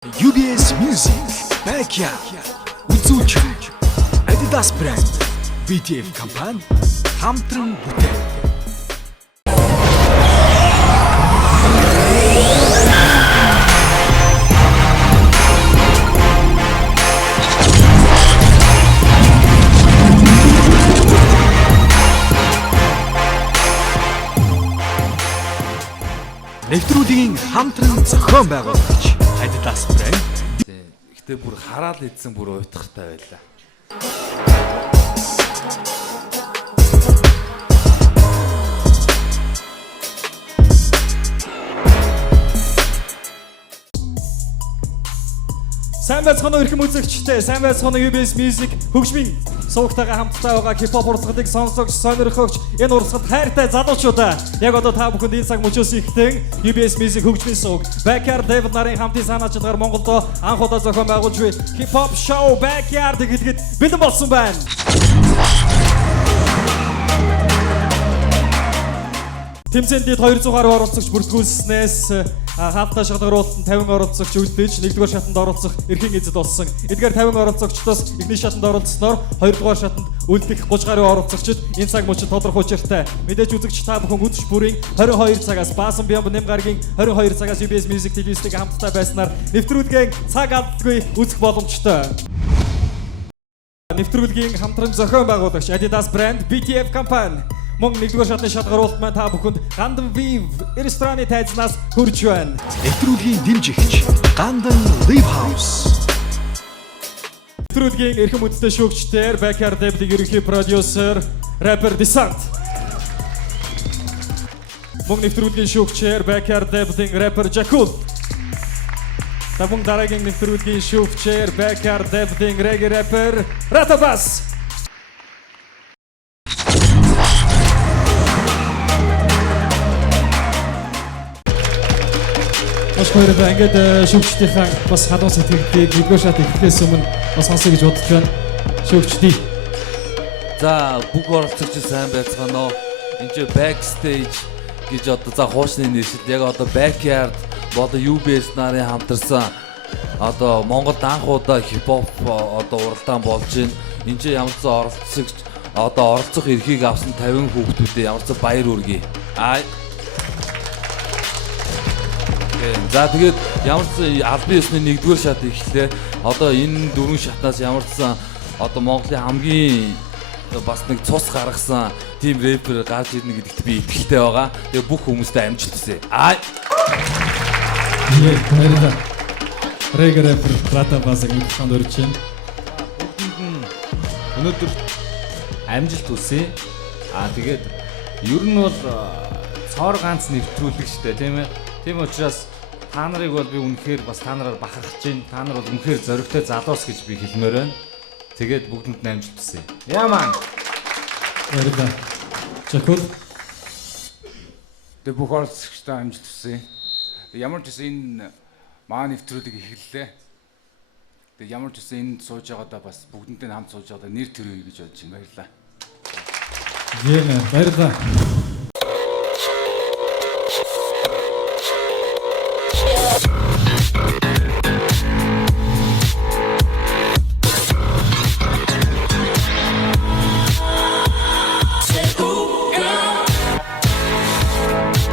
UBS Music, Backyard, үзүүлж Adidas брэнд, BTF компани хамтран бүтээн. Нэвтрүүлгийн хамтран зохион байгуулагч Adidas брэнд. Гэтэ бүр хараал идсэн бүр уйтгартай байлаа. Сайн байцгаана уу эрхэм үзэгчдээ. Сайн байцгаана уу UBS Music хөгжмийн суугтайгаа хамтдаа байгаа хипхоп урсгалыг сонсогч, сонирхогч энэ урсгал хайртай залуучуудаа яг одоо та бүхэнд энэ цаг мөчөөс ихтэн UBS Music хөгжмийн сууг Backyard David нарын хамтын санаачлагаар Монголдо анх удаа зохион байгуулж буй хипхоп шоу Backyard гэдгэд бэлэн болсон байна. Тэмцээнд 200 гаруй оролцогч бүртгүүлснээс хаалттай шалгаруулалтанд 50 оролцогч үлдээж 1-р шатанд оролцох эрхийн эзэд болсон. Эдгээр 50 оролцогчдоос эхний шатанд оролцсноор 2-р шатанд үлдэх 30 гаруй оролцогчид энэ цаг мөчид тодорхой учиртай. Мэдээж үзэгч та бүхэн үдших бүрийн 22 цагаас Баасан Бямб Нэмгаргийн 22 цагаас UBS Music TV-тэй хамтдаа байснаар нэвтрүүлгийн цаг алдалгүй үзэх боломжтой. Нэвтрүүлгийн хамтран зохион байгуулагч Adidas брэнд BTF компани мөн 1-р шатны шалгаруулалт маань та бүхэнд Гандан Viv рестораны тайзнаас хүрч байна. Нэвтрүүлгийн дэмжигч Гандан Live House. Нэвтрүүлгийн эрхэм үдтэй шүүгчдээр Backyard David ерөнхий продюсер rapper Desant. Мөн нэвтрүүлгийн шүүгчээр Backyard David rapper Jakul. Таван дараагийн нэвтрүүлгийн шүүгчээр Backyard David reggae rapper Ratabas. Ашхойр ингээд шүүгчдийнхаа бас халуун сэтгэлдээ 1-р шат ихэхээс өмнө бас сонсоё гэж бодож байна. Шүүгчдий. За бүх оролцогч сайн байцгаана уу? Энд чи backstage гэж одоо за хуучны нэршил яг одоо Backyard болоо UBS нарын хамтарсан одоо Монголд анх удаа хипхоп одоо уралдаан болж байна. Энд чи ямар ч оролцогч одоо оролцох эрхийг авсан 50 хүүхдүүдэд ямар ч баяр хүргэе. За тэгээд ямар ч албан ёсны 1-р шат ихлээ. Одоо энэ 4 шатнаас ямар ч одоо Монголын хамгийн бас нэг цус гаргасан тим рэпер гарч ирнэ гэдэгт би итгэлтэй байгаа. Тэгээ бүх хүмүүстээ амжилт хүсье. Баярлалаа. Reggae rapper Ratabas-ыг микрофонд өргөж байна. Өнөөдөр амжилт хүсье. Тэгээд ер нь бол цоор ганц нэвтрүүлэг штэ тийм ээ. Тийм учраас та нарыг бол би үнэхээр бас та нараар бахархаж байна. Та нар бол үнэхээр зоригтой залуус гэж би хэлмээр байна. Тэгээд бүгдэнд амжилт хүсье. Яман. Баярлалаа. Jakul. Тэгээ бүх оролцогчдод амжилт хүсье. Ямар ч гэсэн энэ маа нэвтрүүлэг эхэллээ. Тэгээ ямар ч гэсэн энд сууж байгаадаа бас бүгдэнтэй хамт сууж байгаадаа нэр төрөе гэж бодож байна. Баярлалаа. Баярлалаа.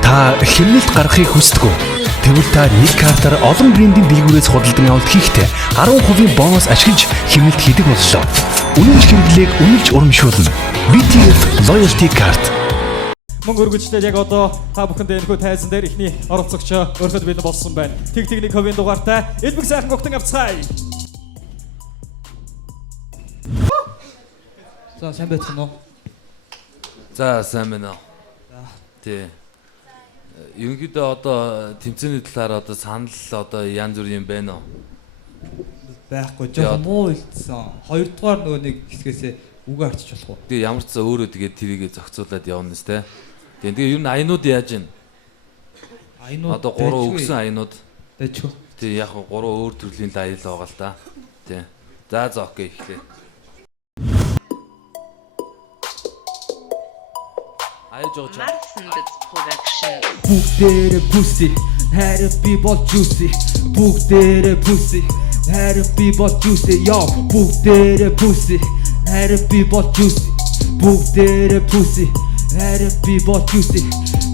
Та хэмнэлт гаргахыг хүсдэг үү? Тэгвэл та нэг картаар олон брендийн дэлгүүрээс худалдан авалт хийхдээ 10% бонус ашиглаж хэмнэлт хийдэг боллоо. Үнэнч хэрэглээг үнэлж урамшуулна. BTF Loyalty Card. Мөн өргөжлөл яг одоо та бүхэнд энэхүү тайзан дээр ихний оролцогч өөрөөр бэлэн болсон байна. Тэг техник ковийн дугаартай элбэг сайхан гогтон авцгаая. За сайн байцгаана уу? За сайн байна уу? Тий. Ерөнхийдөө одоо тэмцээний талаар одоо санал одоо янз бүр юм байна уу? Байхгүй жоохон муу илтсэн. 2-р нөгөө нэг хэсгээсээ үгээ арчиж болох уу? Тэгээ ямар ч цаа өөрөө тэгээд тэрийгэ зохицуулаад явна нэс тэ. Тэгээ ер нь аянууд яаж байна? Аянууд одоо 3 өгсөн аянууд. Дэжгүй. Тэг яг 3 өөр төрлийн аял байгаа л да. Тий. За окей эхлэе. Marsenbits Production. Бүгдээрээ pussy Харин би бол juicy бүгдээрээ pussy. Харин би бол juicy yo бүгдээрээ pussy. Харин би бол juicy бүгдээрээ pussy. Харин би бол juicy.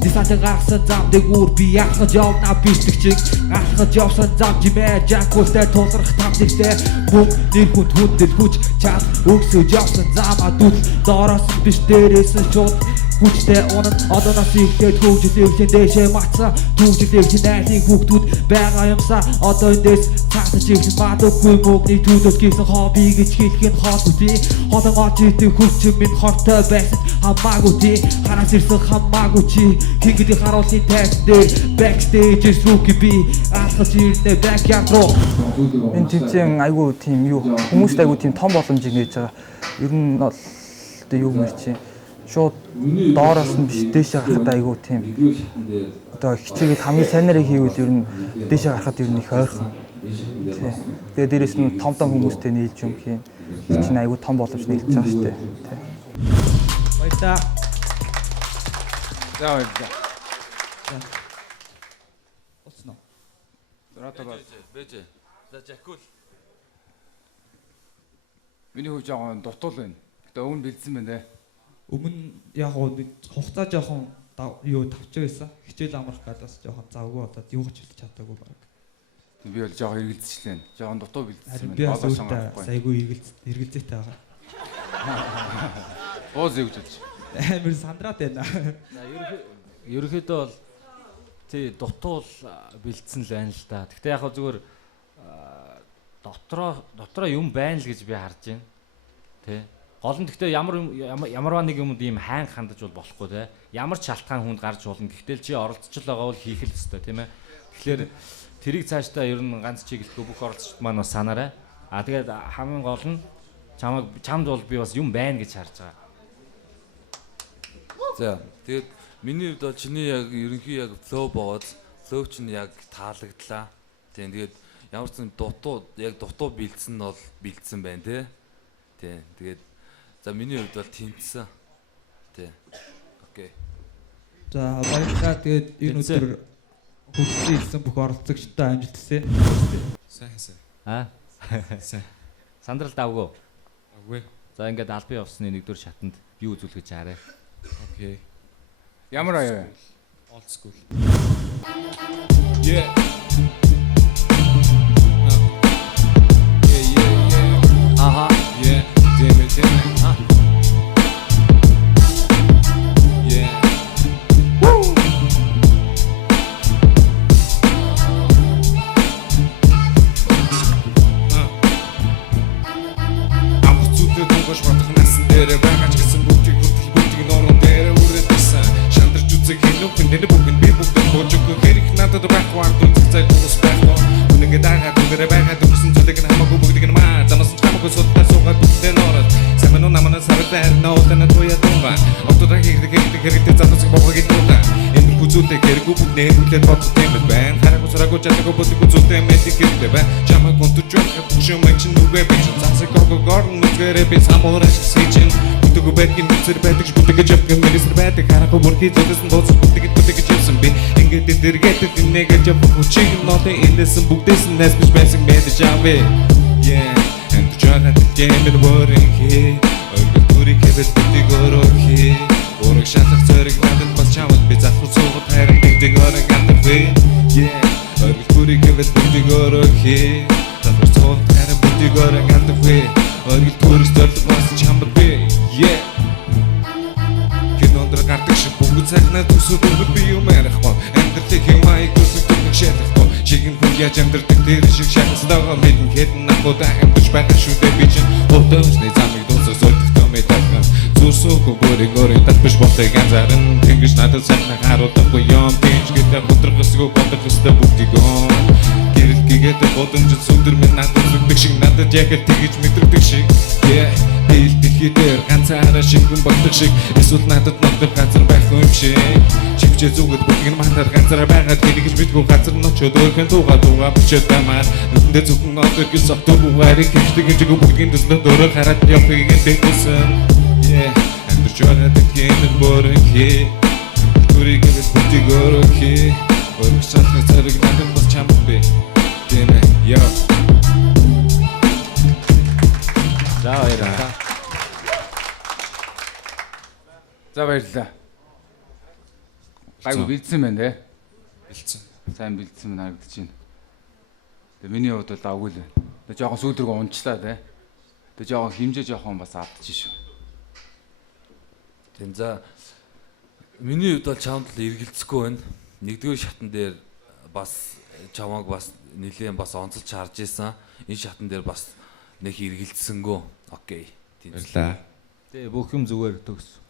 Дисант гарсан замдыг үр би яхаж явна бишдэг чиг алхаж явсан зам жимээ жакустай тулрах тамдэгтэй бүх нэр хүнд хүндэл хүч чад өгсөж явсан замаа дүл доороос биш дээрээс нь шууд хүчтэй унан одооноос ихтэй хөгжлөөгчэн дэшээ матсан түүжлээгч найлийн хүүхдүүд байгаа юмсаа одоо эндээс цаасаж ирсэн мадаггүй мөгний төлөс гисэн хобби гэж хэлэх нь хоолгүй холон оч идэх хүч минь хортой байсан хамаагүй тий хараас ирсэн хамаагүй чи хингэдий харуулын тайз дээр backstage рүүки би алхаж ирнэ backyard руу энэ тэмцээн айгүй тийм юу хүмүүст айгүй тийм том боломжийг нээж байгаа ер нь бол одоо юу мэр чи шууд доороос нь биш дээшээ гарахад айгүй тийм одоо хичээгээл хамгийн сайнарыг хийвэл ер нь дээшээ гарахад ер нь их ойрхон тэгээ дээрэс нь том хүмүүстэй нийлж юм хийн чинь айгүй том боломж нийлж байгаа шүү дээ тий баярлаа За. Оцно. Бэж. За жакул. Миний хүү жоохон дутуул байна. Гэтэ өвн бэлдсэн байна те. Өмнө яг хугацаа жоохон юу тавч байсан. Хичээл амрах гадаас жоохон завгүй болоод юу ч хэлж чадаагүй баг. Би бол жоохон эргэлзчихлээ. Жоохон дутуу бэлдсэн Би сайгүй эргэлзээтэй байгаа. Бооз юу гэж бодож. Амар сандраад байна. Ерөнхийдөө бол тий дутуул бэлдсэн л байна л да. Гэхдээ яг хөө зүгээр дотроо юм байна л гэж би харж байна. Тий. Гол нь гэхдээ ямарваа нэг юмд ийм хайн хандаж бол болохгүй те. Ямар ч шалтгаан хүнд гарч болно. Гэхдээ чи оролцож байгаа бол хийх л ёстой тийм ээ. Тэгэхээр тэрийг цаашдаа ер нь ганц чиглэхгүй бүх оролцогчд маань бас санаарай. Тэгээд хамгийн гол нь чамд бол би бас юм байна гэж харж байгаа. За тэгээд миний хувьд бол чиний яг ерөнхий яг флоу боод флоу чинь яг таалагдлаа. Тэгээд ямар ч дутуу бэлдсэн нь бол бэлдсэн байна те. Тэгээд за миний хувьд бол тэнцсэн. Окей. За баярлалаа. Тэгээд энэ өдөр хөгжиж ирсэн бүх оролцогчдод амжилт хүсье. Сайн. Сайн. Сандрал давгүй. Аггүй. За ингээд албан ёсны нэгдүгээр шатанд юу үзүүлэх гэж хараа. Окей. Ямар аяа? Old school. Yeah. Аха. Yeah. Damn it. Yeah. Woo. Амцуутай дунгаж батах насан дээр байгаач гэсэн бүгдийг хүртэл норон дээр үрэтсэн. Шандарч үзэг хинүүхэн дээр бүгд би бүгд хожиггүй хэрэг надад байхгүй андуул цай хүмүүс байхгүй. Үнэнгээ дагаад бүгдээ байгаад өгсөн зүйлийг нь хамаагүй бүгдийг нь маа замаас хамаагүй суудаа суугаад бүгдээ нороод. Самано намана сартай харнаутана туя тунга. Октодра хэрэгтэй затсаг богог идууда. Энэ бүзүүтэй хэрэггүй бүгдээ бүлээд бодсон юм байна. Хараагүй сараагүй чадаагүй бүгд бүзүүтэй мэдик хэрэгтэй байна. Чамаа гонтож явах бүшөө мэнчин нүгэ би цацаг горн нүгээрээ би самуураш сэжин. Бүгд бэкин бүзэр байдаг бүгд явах мэрисэр байдаг. Хараагүй бүрхий зөдөсөн дууцсан бүгд явсан би. Ингээд дэргээд нэгэж явах хүчиг нотой энэсэн бүгдээс нь нэс биш байсан мэдэж авъя. Yeah. And the drug at the game in the world here. Örgül turi kebet bitti goroki. Oruk şatlak zörük nadet bas çamat bir zahmet soğut herek dikti görün gandı fi. Yeah. Örgül turi kebet bitti goroki. Zahmet soğut herek bitti görün gandı fi. Örgül turi störtük bas çamat bi. Yeah. Кинондра гардаг шиг бүгд сайхнаа төсөө бүгд би юм ярих ба. Амьдралыг юмайг төсөв төгнөх шалах ба. Чигийн хүн яаж амьдрдаг тэр шиг шахсдаа мэдэн хэтэн нахуда амьдч байгаа шүү дээ би чинь. Өдөөсний замыг дуусах зөвхөн томитах. Зүсөөгөө бүрийн татбиш болтой ганцаарн тэнгэж надад сайхнаа харуулдаггүй юм. Тэнч гэдэг хөдрөгсгөө бодох өстө бүгдийгөө. Гэрэл гэгээд бодомж сүдэр минь надад зүгдэг шиг надад яг л тэгэж мэдрэгдэг шиг. Yeah. Дэлхийдээр ганцаараа шингэн болдог шиг эсвэл надад ногдох газар байх юм шиг. Чивчээ зүгэд бүгд мандаар ганцаараа байгаад хэлгэж бидгүй газар нь очоод өөрхөн дуугаа бичээд байна. Нүдэндээ зөвхөн одод гэж согтуу бугаарыг хэмждэг гэж бүгдийн төслөд өөрөө хараад явахыг дэвсэн. Yeah, амьдрч байгаа тэтгэн борхи. Түрийг бүгдийг өрөөхи. Өргөжлөх зэрэг надад бас чамд бэ. Тийм ээ. Яа. За баярлалаа. За баярлалаа. Гайгүй бэлдсэн байна те. Бэлдсэн. Сайн бэлдсэн мэн харагдаж байна. Тэгээ миний хувьд бол агуул байна. Тэгээ жоохон сүйдрэг унчлаа те. Тэгээ жоохон хэмжээ жоохон бас алдчих шүү. Тийм за миний хувьд бол чамд л эргэлзэхгүй байна. Нэгдүгээр шатн дээр бас чамааг бас нэлээд бас онцолж харж исэн. Энэ шатн дээр бас нэг эргэлзсэнгөө. Окей. Баярлалаа. Тэ бүх юм зүгээр төгс.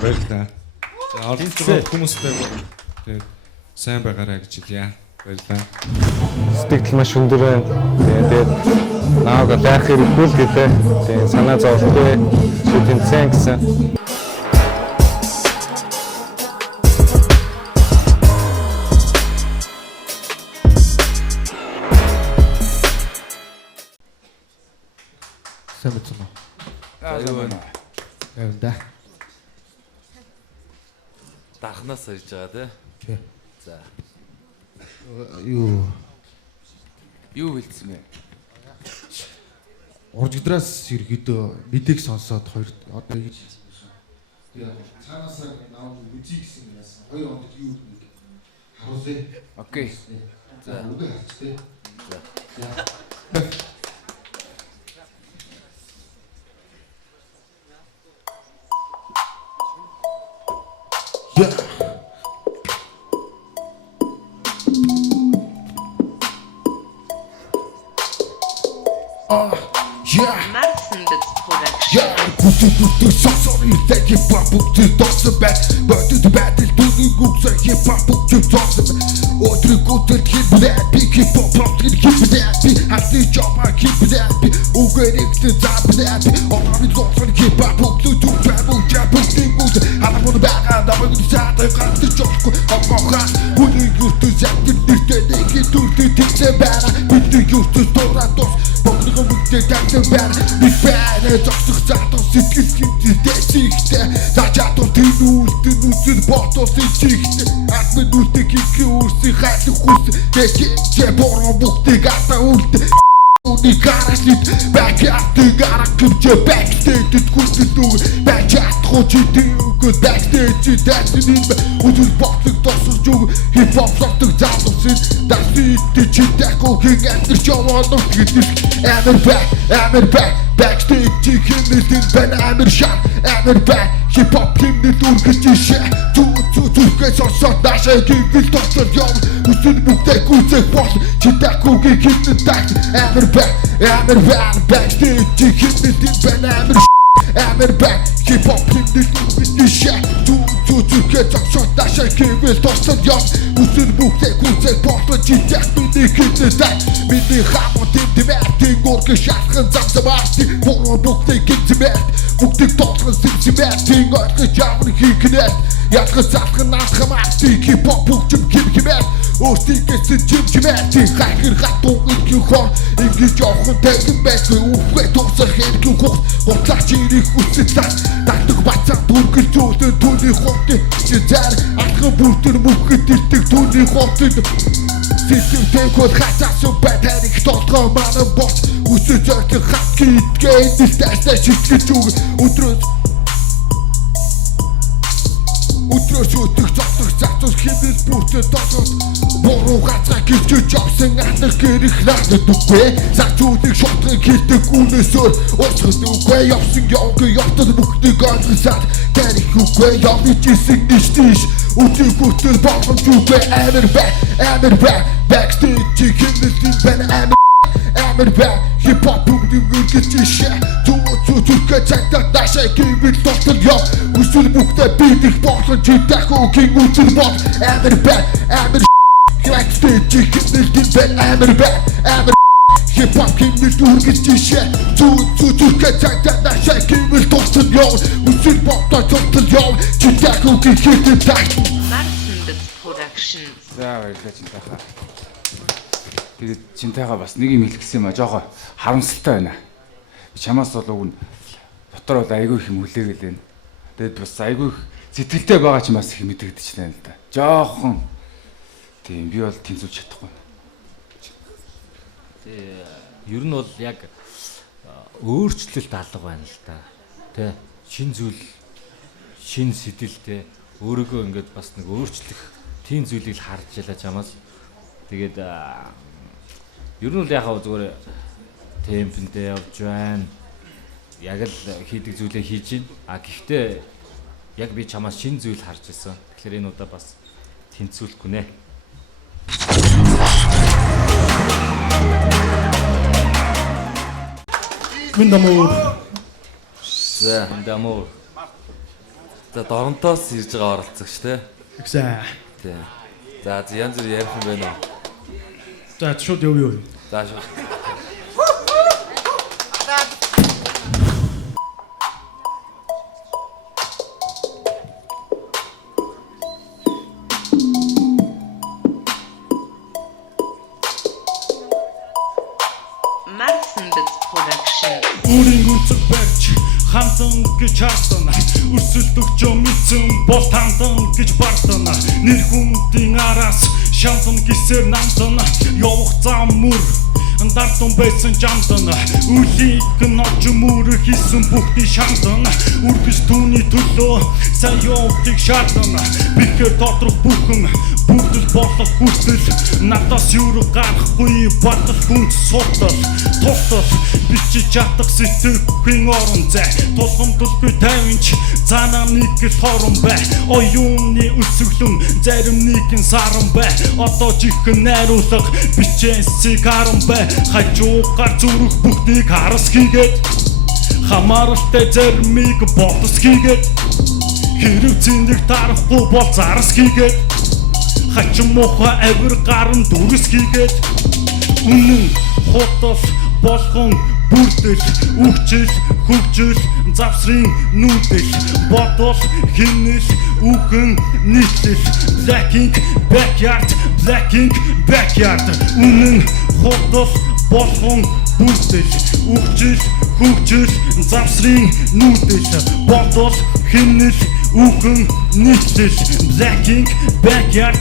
Баярлалаа. За оролцсон хүмүүстэй тэгээд сайн байгаарай гэж хэлье. Баярлалаа. Сэтгэл маш өндөр байна. Тэгээд нааг лайх хэрэггүй л гэлээ. Тэгээд санаа зовлтгүй шүтэнцэн гэсэн. Сайн байна. Баярлалаа. Дархнаас ирж байгаа тий. За. Юу бэлдсэн бэ? Оржигдраас ерөөдөө мэдээг сонсоод хоёр одоо ингэж цаанаасаа наав үзье гэсэн яасан. Хоёр онд юу нэг харуулъя. Окей. За үгүй харчтэй. За. Yeah. Marsenbits Production. Yeah, good sorry, thank you for to toss the back, but to the battle to the good say hip hop to toss the or to go to keep that big hip hop to keep that be I see job I keep that be over the top of that be all of it goes for the hip hop to travel jump to good I don't want to back and I'm going to start the got the job of my who you used to set the get to take the banner with the used to store that dos but the take the banner big banner зогсох задуу сэтгэл гинтэй дэжигтэй зачаатуу тэнүүлтэн ботос ичигтэй атмын үлдэг их үүсэх хайлах хүс дэжигтэй бороо бүхтийг ата үлдээ Уни гараслит бэкапты гарах гэмчэ бэкстейдэд хүсэлдүү бэчат хочитэй өгөөд бэкстейд дэжин үзэл ботлог тосож өг хипхоп сортог залуусын дасит читэко хин амтэр чаваалуу гэдэг амир бэк бэкстейд хинэдэн бэн амир шат амир бэк хипхоп хинэд үргэж ишээ зүгээс орсоод наашаа гингэл тоцол юм үсэн бүгдээ гүцэх бол читэкогийн хинэд так амир backstage хинэдэн бэн амир бэк хипхоп хинэд үргэж ишээ зүгээс орсоод наашаа гингэл тоцол юм үсэн бүгдээ гүцэх бол читэкогийн хинэд так миний хамт дэмэтийн горг шатхан замсамаасти бороо бүгдээ гинзэмэт бүгдээ тоцол симсимэтийн горг явна хикнэт Ятгах залхах наадхамаасти хипхоп бүгчм химхимэт өөртийгээс жимжимэт хайхэр хатуу инхүү ингэж явах тайган байсан үгүй тусах хэрэг хөх хутлаач ирэх үсэлтаа татдаг бацаа бүргэл зөөдөө түүний хотын зар атга бүртэр мөхөд ирдэг түүний хотын системтэй код хатаас байтарик толгой манай бот үсэ зөртө хат гитгээ эндэлтэйсээ шитгэж үг өдрөөс өдөх зогсох зацус хэмээс бүртээ тосол боруу гацаа гिचж явсан атар гэрэх надад үгүй зацуудыг шотлог хийдэг үнэсээр уусгад үгүй явсан явтал бүхнийг ойлгосаад тарих үгүй явж исэн нэштиш үгүй бүтэр боломж үгүй амир бэк backstage хэмээс бэн амир бэк хипхоп бүгдийг үргэж ишээ Зүрхээ цагтаа наашаа гэмэл тотол ёо Үсэл бүхтээ бидих бодлон читэкогийн үсэл бот Амир backstage хэмнэлтэн бэн амир хипхоп хэмнэлт үргэж ишээ Зүрхээ цагтаа наашаа гэмэл тотол ёо Үсэл ботлон тотол ёо читэкогийн хитэн так Marsenbits Production. За баярлалаа Чинтайхаа. Тэгээд Чинтайхаа бас нэг юм хэлчихсэн юм а жоо харамсалтай байна. Чамаас бол уг нь дотор бол айгүй их юм хүлээгээл байна. Тэгээд бас айгүй их сэтгэлтэй байгаа ч бас их мэдэгдэж байна л да. Жоохон Тийм би бол тэнцүүлж чадахгүй. Ер нь бол яг өөрчлөлт алга байна л да. Тэ шин зүйл, шин сэтэл тэ өөрийгөө ингээд бас нэг өөрчлөх тийм зүйлийг харж ялаа чамаас. Тэгээд ер нь бол яхаа зүгээр темпэндээ явж байна. Яг л хийдэг зүйлээ хийж байна. Гэхдээ яг би чамаас шин зүйл харж байсан. Тэгэхээр энэ удаа бас тэнцүүлэхгүй нэ. Миндамор. За Миндамор. За доронтоос ирж байгаа оролцогч те. Exactly. Тийм. За янз бүр ярих юм байна уу? За шууд юу. За шууд. Marsenbits Production. Үрийн үнцэг барьж хамтан гэж харсан өрсөлд өгчөө мэдсэн бол тамдан гэж бартана нэр хүндийн араас шантан гисэр намтан явах зам мөр Андартон байсан жамтан үлийг нож мөр хийсэн бүгдийн шантан үргэлж түүний төлөө сайн явдгийг шаардана бихэр тодрох бүхэн бүгд болох хүсэл надаас юу гарахгүй батал хүнд суудал тусал бичиж чадах сэтгэхийн орон зай тулгамдалгүй тавинч цаанаа нэг л хорон бай оюуны өсөглөн зарим нэг нь саран бай одоо чихэн найруулга бичээсийг харан бай хажуугаар зүрх бүгдийг харас хийгээд хамааралтай зармиг бодос хийгээд хэрэг зиндэг тарахгүй бол зарас хийгээд хачин муха авир гарan дүрс хийгээд үнэн хотол болгон бүрдэл үхжил хөгжил завсрын нүүдэл бодол хинэл үгэн нийтлэл Black Ink Backyard үнэн хотол болгон бүрдэл үхжил хөгжил завсрын нүүдэл бодол хинэл үгэн нийтлэл Black Ink Backyard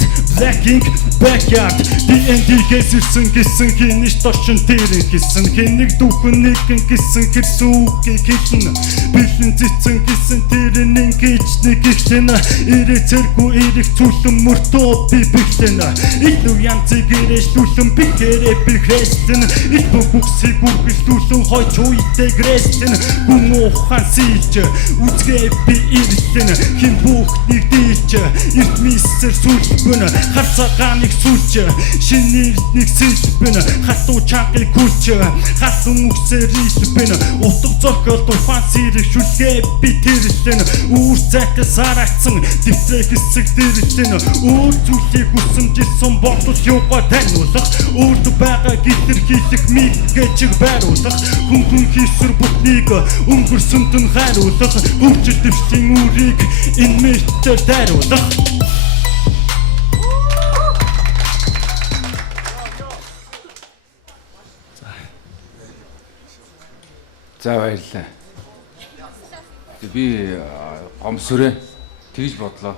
D&D гэсэрсэн гисэн хинэж тошин тэрэн хийсэн хинэг дүүхэн нэгэн гисэн хэрсүүгийг хэлнэ бэлэн цэцэн гисэн тэрэн ингэж нэг ихлэн ирэ цэргүү ирэх цүлэн мөртөө би бэлэн илүү янзыг ирэшлүүлэн би хэрэг би хрэстэн илүү бүхсийг үргэлжлүүлэн хойч үйтэй грэстэн гүн ухаан сийч үзгээ би ирлэн хин бүхнийг дийлч эрт мисэр сүлбэн харцаагааныг сүлж шинийг сэлбэн хатуу чангаыг хүлч хатун үгсээр ийсбэн утга зохиол тухайн сэрэг шүлгээ би тэрлэн үүр цайхал сарагцсан дэвтрэх хэсэг дэрлэн өөр зүйлийг хүсэмжилсэн бодол юугаа таниулах өөрт байгаа гитэр хийх миг гэж байруулах хүн хийсэр бүхнийг өнгөрсөнд нь хайруулах хөгжил дэвшлийн үрийг энэ мэтээр дайруулах За баярлалаа. Би гомсөрөө тэгж бодлоо.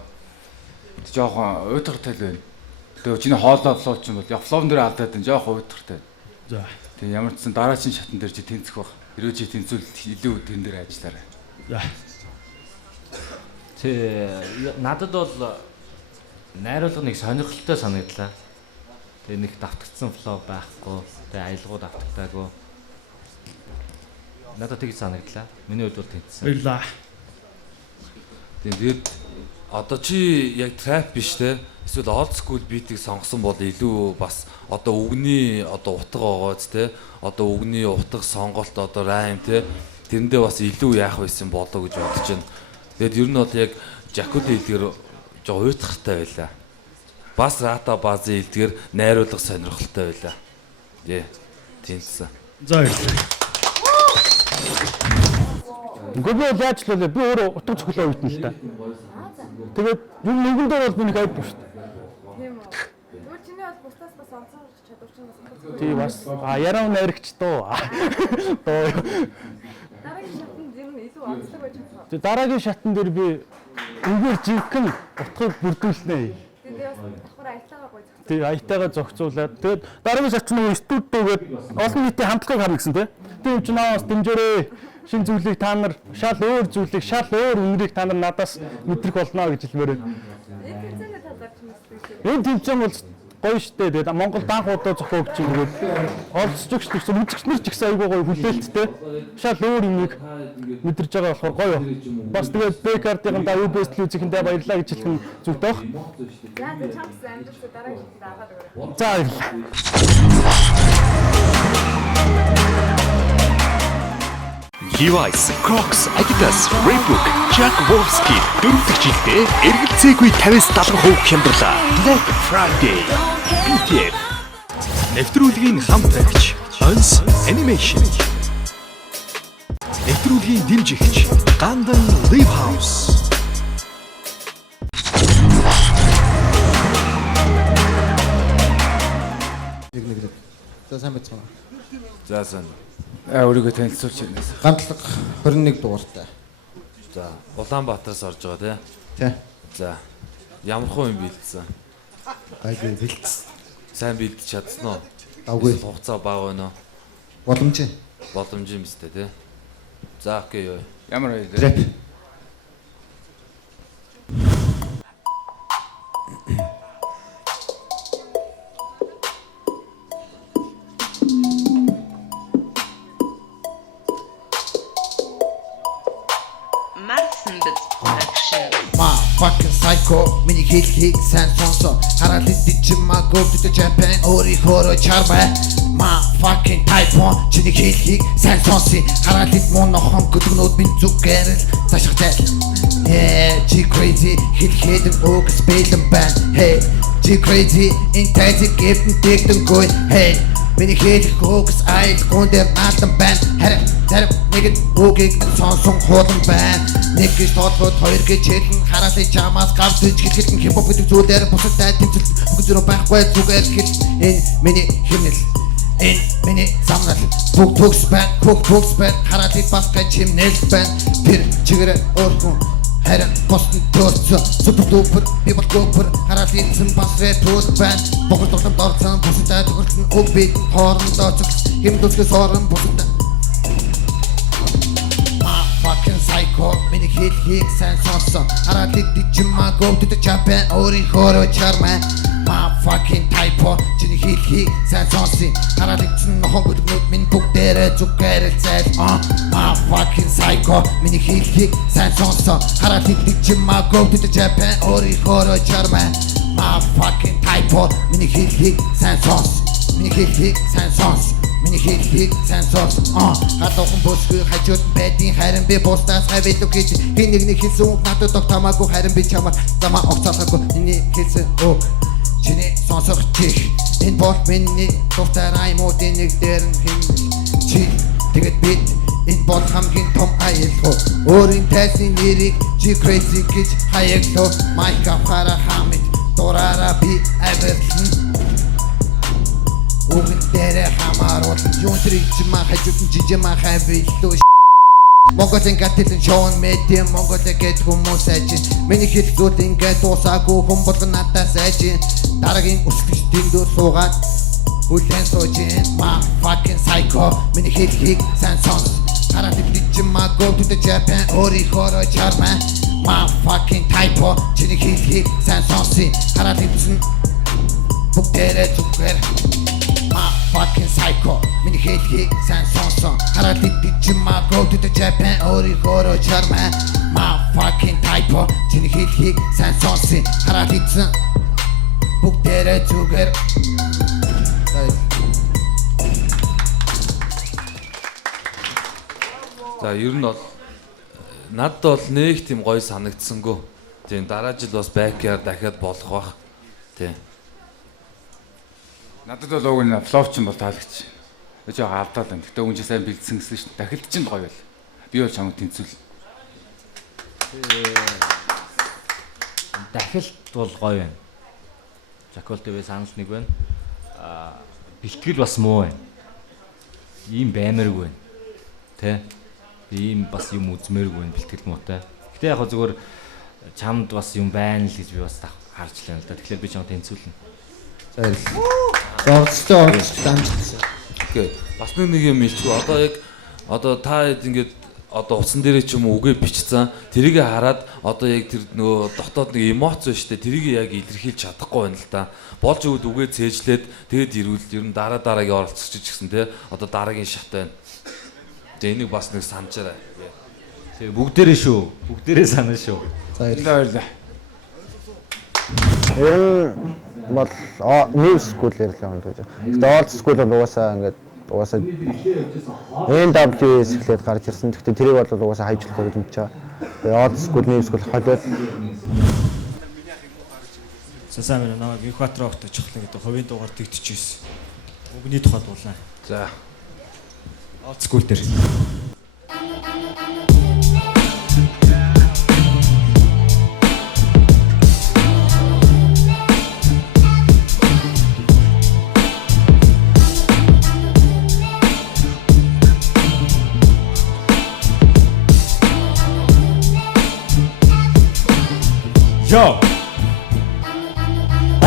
Жоохон уйтгартай л байна. Тэгээ чиний хоолоо флоу ч юм бол яг флоун дээр алдаад энэ жоохон уйтгартай. За. Тэгээ ямар ч сан дараагийн шатн дээр чи тэнцэх баг. Хэрвээ чи тэнцвэл илүү тэрэн дээр ажиллаарай. За. Надад бол найруулга нэг сонирхолтой санагдлаа. Тэгээ нэг давтагдсан флоу байхгүй. Тэгээ аялгууд давтагдаагүй. Надад тэгж санагдлаа. Миний хувьд бол тэнцсэн. Баярлаа. Тэгээд одоо чи яг трап биш те. Эсвэл old school beat-ийг сонгосон бол илүү бас одоо үгний одоо утга байгааз те. Одоо үгний утга сонголт одоо rhyme те. Тэрэндээ бас илүү яах байсан болоо гэж бодож байна. Тэгээд ер нь бол яг Жакуд хэлдгэр жоо уйтгартай байлаа. Бас рата базын хэлдгэр найруулга сонирхолтой байлаа. Тэнцсэн. За баярлалаа. Үгүй би яаж л вэ? Би өөрөө утга цохилоо үйдэн л та. Тэгээд юм нэгэн дээр бол би нэг айд шүү дээ. Тийм үү. Тэгвэл чиний бол бусдаас бас онцгой чадвар чинь бас. Тий бас яруу найрагч доо. Дараагийн шатнд ер нь илүү онцлог байж байгаа. Тэгээд дараагийн шатн дээр би үнээр жинхэнэ утгыг бүрдүүлнэ. Тэгээд бас давхар аяллаагаа гоё зохицуулж тий аятайгаа зохицуулаад тэгээд дараагийн сард чинь нөгөө студиугээд олон нийтийн хамтлагыг харна гэсэн тий. Тийм ч наас дэмжээрээ шин зүйлийг та нар шал өөр зүйлийг шал өөр үнэрийг та нар надаас мэдрэх болно гэж хэлмээр байна. Энэ тэмцээн бол гоё штэ. Тэгээд Монгол данх удаа зохиогч юм гээд оролцогч гэсэн үзэгчнэр ч ихсэн айгүй гоё хүлээлттэй. Шал өөр юмыг мэдэрж байгаа болохоор гоё. Бас тэгээд Бэкардын да UBS телевизэхэндээ баярлалаа гэж хэлэх нь зүйтэй баг. За чамс амжилт дараагийн дагаад өгөөрэй. За баярлалаа. Levi's, Crocs, Adidas, Reebok, Jack Wolfskin дөрөвдөг жилдээ эргэлзээгүй 50-70% хямдрлаа. Black Friday. BTF. Нэвтрүүлгийн хамт агч Ons Animation. Нэвтрүүлгийн дэмжигч Gandan Live House. За сайн байцгаана. За сайн. Өөрийгөө танилцуулж ирнэ. Гантлаг 21 дугаартай. За Улаанбаатараас орж байгаа тий. За ямар хөө юм бэлдсэн? Айгүй бэлдсэн. Сайн бэлдэж чадсан уу? Аггүй. Хугацаа бага байна уу? Боломжтой. Боломжтой юм сте тий. За окей юу. Ямар вэ? Рэп. Fucking psycho, миний хэлхийг сайн сонсоо. Хараад идчихмаагүй гэдэг Japan өөрийнхөө чармаа. My fucking type on, чиний хэлхийг сайн сонсоо. Хараад ид муу нохон гүдгнүүд минь зүгээр л цаашгатай. Yeah, G crazy, хэлхээд үг спэлэн байна. Hey, G crazy, интайзик гэвтэн тэгдэнгүй. Hey, миний хэлэх үгс айлгуун дээр наалтан байна. Харин нэгэн үгийг сонсон хуулан байна. Нэг гэж тодлоод хоёр гэж хэлэн хараалын чамаас гавж хэлхэлэн хипхоп гэдэг зүйлээр бусадтай тэмцэл бүгд зөрөө байхгүй зүгээр хэл энэ миний химнэл энэ миний замнал бүгд төгс байна хараалын бас гэж химнэл байна тэр чигээр өөрхөн харин босны төрцөө супер дупер би бол гопер хараалын зам бас рэпус байна бүгд тогломд орсон бусадтай төгөлцөн өг би хоорондоо зүгс хим дүсгээс орон бусадтай fucking psycho, миний хэлхийг сайн сонсоо. Хараад идчихмаагүй гэдэг Japan өөрийнхөө чармаа. My fucking typo, чиний хэлхийг сайн сонсоо. Хараад идсэн нохоо гүдгнүүд минь бүгдээрээ зүгээр л зайл. My fucking psycho, миний хэлхийг сайн сонсоо. Хараад идчихмаагүй гэдэг Japan өөрийнхөө чармаа. My fucking typo, миний хэлхийг сайн сонсоо. Миний хэлхийг сайн сонсоо. Миний хэлхийг сайн сонс. Гадуухан бүсгүй хажууд байдгийн харин би бусдаас хавилуу гэж хин нэгний хэлсэн үг надад тогтоомаагүй харин би чамаар замаа огцоолоогүй миний хэлсэн үг чиний сонсох чих энэ бол миний дуртай раймуудын нэг дээр нь хин чи тэгэд бид энэ бол хамгийн том аялал өөрийн тайсны нэрийг G crazy гэж хаяглав майка хара хамид дураараа би аверлан Угэн дээр хамааруул юун тэр ичмаа хажууд жижимаа хавилуу Монголын гатэлэн шоун медиа Монголыг гэд хүмүүс ажин миний хэлэх зүйл ингээд дуусаагүй хүн бол надаас ажин дараагийн өсгөж дэндүү суугаад хүлэн сууж my fucking psycho миний хэлхийг сайн сонс хараад идчихмаагүй гэдэг Japan өөрийнхөө чармаа my fucking typo чиний хэлхийг сайн сонс хараад идсэн бүгдээрээ зүгээр My fucking psycho, миний хэлхийг сайн сонсон. Хараад идчихмаагүй гэдэг Japan өөрийнхөө чармаа. My fucking typo, чиний хэлхийг сайн сонсон. Хараад идсэн бүгдээрээ зүгээр. За ер нь бол надад бол нэг тийм гоё санагдсангүй. Тийм дараа жил бас backyard дахиад болох бах. Тийм. Надад бол уг нь флоуч юм бол таалагч. Өчөө алдаад байна. Гэтэ өнгө сайн бэлдсэн гэсэн шүү дээ. Дахилт чинь гоё байл. Би бол чамд тэнцүүл. Дахилт бол гоё байна. Жакол ТV санал нэг байна. Бэлтгэл бас муу байна. Ийм баймааргүй байна. Тэ? Ийм бас юм үзмээргүй байна бэлтгэл муутай. Гэтэ яг зүгээр чамд бас юм байна л гэж би бас харж лээ л да. Тэгэхээр би чамд тэнцүүлнэ. Зогстой орж дамжчихсан. Окей. Бас нэг юм хэлчихв. Одоо яг та ингээд одоо утсан дээрээ ч юм уу үгээ бичсэн. Тэрийг хараад одоо яг тэр нөгөө дотоод нэг эмоц байна шүү дээ. Тэрийг яг илэрхийлж чадахгүй байна л да. Болж өгд үгээ цээжлээд тэгээд ирүүл ер нь дараагийн оролцогч гэсэн те. Одоо дараагийн шат байна. Тэгээ энийг бас нэг санджаарай. Тэгээ бүгдээрээ шүү. Бүгдээрээ санаа шүү. За баярлалаа. Ер нь бол new school ярьлаа гэж. Гэтэ old school бол угаасаа NWS эхлээд гарч ирсэн. Гэхдээ тэрийг бол угаасаа хайжлахгүй гэж мэдчихэе. Тэгээ old school new school холиод Сайн байна. Намайг Экватор огт очихлаа гэдэг хувийн дугаар тэгтчихсэн. Бүгний тухай дуулаа. За. Old school дээр. Yo.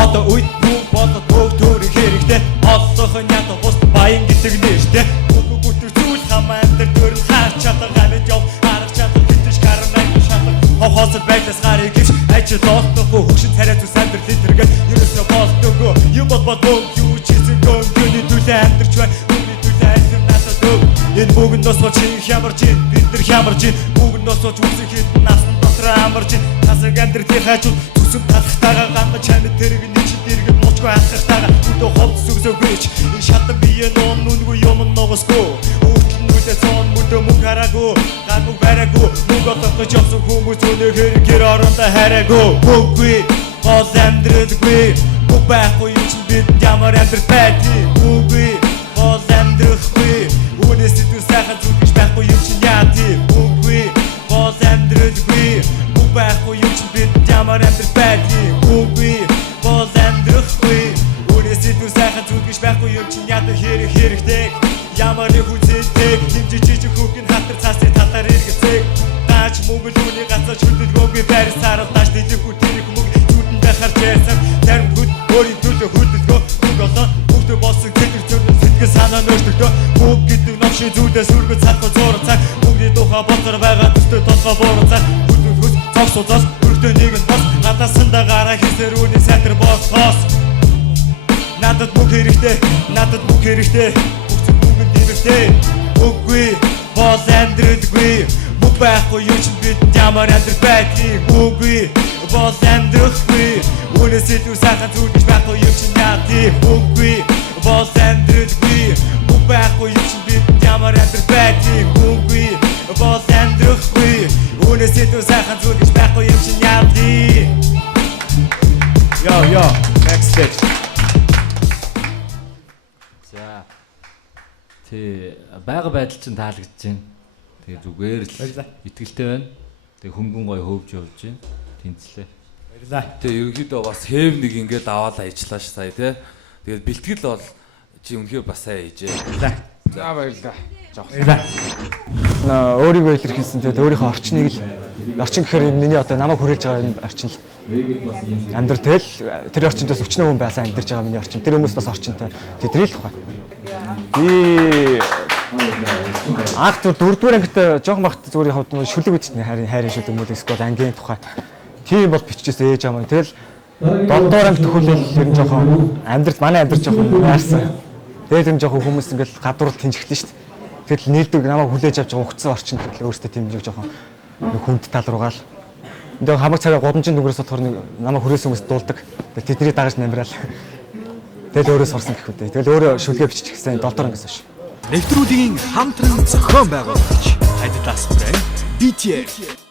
Одоо үед бүх бодод бүх төрийн хэрэгтэй олох нь ята бус баян гэдэг нэртэй бүгд бүтэр зүйл хамаа амтэр төрөл хаач чадах амьд яв арга чадах хитэж гармай шатах хохосол байдас гарыг гис ажил олохгүй хөгшин царай зүс амтэр литергээд ерөөсөө болтойгоо юм бод юу чийсэн гомдны түлээ амтэрч бай үний түлээ альсам надад өг энэ бүгд носоо чи хямарч бид нар хямарч бүгд носоо үсэх хэд насан дотор амарч хасаг амтэр тий хажууд зүсэм талхтайгаа гангаж амьд тэрэг дэргэд мочгүй хатгартайгаа өдөө ховц сүгсөөгөөч энэ шатан бие нон нүнгүй юм ногосгүй өөртөл нүдэ сон мөдөө мөн хараагүй ганг бараагүй мөн готох жовсон хүмүүс өнөө хэрэг орондоо хараагүй үгүй бол амьдралгүй бүх байхгүй юм чинь бид ямар амьдрал байдгийг үгүй бол амьдрахгүй үнэс сэтгэл сайхан зүтгэж байхгүй юм чинь яадгийг үгүй бол амьдралгүй бүх байхгүй юм чинь бид ямар амьдрал байдгийг үгүй бол амьдрахгүй үнэс сэтгэл сайхан зүтгэж байхгүй юм чинь яадаг хэрэгтэй ямар нэг хүчтэй хэмжиж хүүхэн хатар цаасны талаар эргэцэг дач мөнгө лүний гацаа шүлдэлгөөгийн байр сарал дач дэлгүү тэрэг мөнгө зүудэндээ харж байсан зарим хөд өөрийн төлөө хөдөлгөө мөнгө олон бүгд болсон тэр зөвхөн сэтгэл санаа нөөцтөгдөө бүгд гэдэг новшин зүудээ сүргэж цадгүй зураг цаг бүгдийн тухай бодор байгаа төстэй толгой буурах цаг хөдөлгөөс цогсоолоос өртөө нэгэн бас гадаасандаа гараа хийсээр үүний сайтар босхоос надад бүх хэрэгтэй бүгд дэрэгтэй үгүй бол амьдралгүй бүх байхгүй юу ч бид ямар амьдрал байдгийг үгүй бол амьдрахгүй үнэс илүү сайхан зүтгэж байхгүй юу ч яадгийг үгүй бол амьдралгүй бүх байхгүй юу ч бид ямар амьдрал байдгийг үгүй бол амьдрахгүй үнэс илүү сайхан зүтгэж байхгүй юу ч яадгийг Yo backstage. За. Тэ байга байдал чинь таалагдж байна. Тэгээ зүгээр л итгэлтэй байна. Тэгээ хөнгөн гой хөвж явж байна. Тэнцлээ. Баярлаа. Тэгээ ерөнхийдөө бас хэв нэг ингээд аваад ажиллаа ш сая тий. Тэгээд бэлтгэл бол чи үнэхээр бас сайн хийжээ. За баярлалаа. Өөрийгөө илэрхийлсэн тэгээд өөрийнхөө орчныг л орчин гэхээр миний одоо намайг хүрээлж байгаа энэ орчин л амьдрал тэгэл тэр орчинтойс өчнөө хүн байсан амьдарч байгаа миний орчин. Тэр хүмүүс бас орчинтой. Тэдний л тухай. Би акт 4-р ангит жоохон багт зүгээр хавд шүлэг үтсний хайрын шүлэг мөн эсвэл ангийн тухай. Тийм бол биччихсэн ээж амаа. Тэгэл 7-р ангит төхөөлөл ер нь жоохон амьдрал манай амьдрал жоохон яарсан. Тэгээд энэ жоохон хүмүүс ингээл гадуур тэнжигдэн шүү дээ. Тэгэл нийлдэг намайг хүлээж авч байгаа ухцсан орчин тэгэл өөртөө тийм нэг жоохон хүнд тал руугаал. Энд хамаг цагаа годомжийн дүнгэрээс болохоор намайг хүрээсэн хүмүүс дуулдаг. Тэгэл тэдний дагаж намраал. Тэгэл өөрөө сурсан гэх үү. Тэгэл өөрөө шүлгээ биччихсэн 7 ангиас хойш. Нэвтрүүлгийн хамтран зохион байгуулагч Adidas брэнд BTS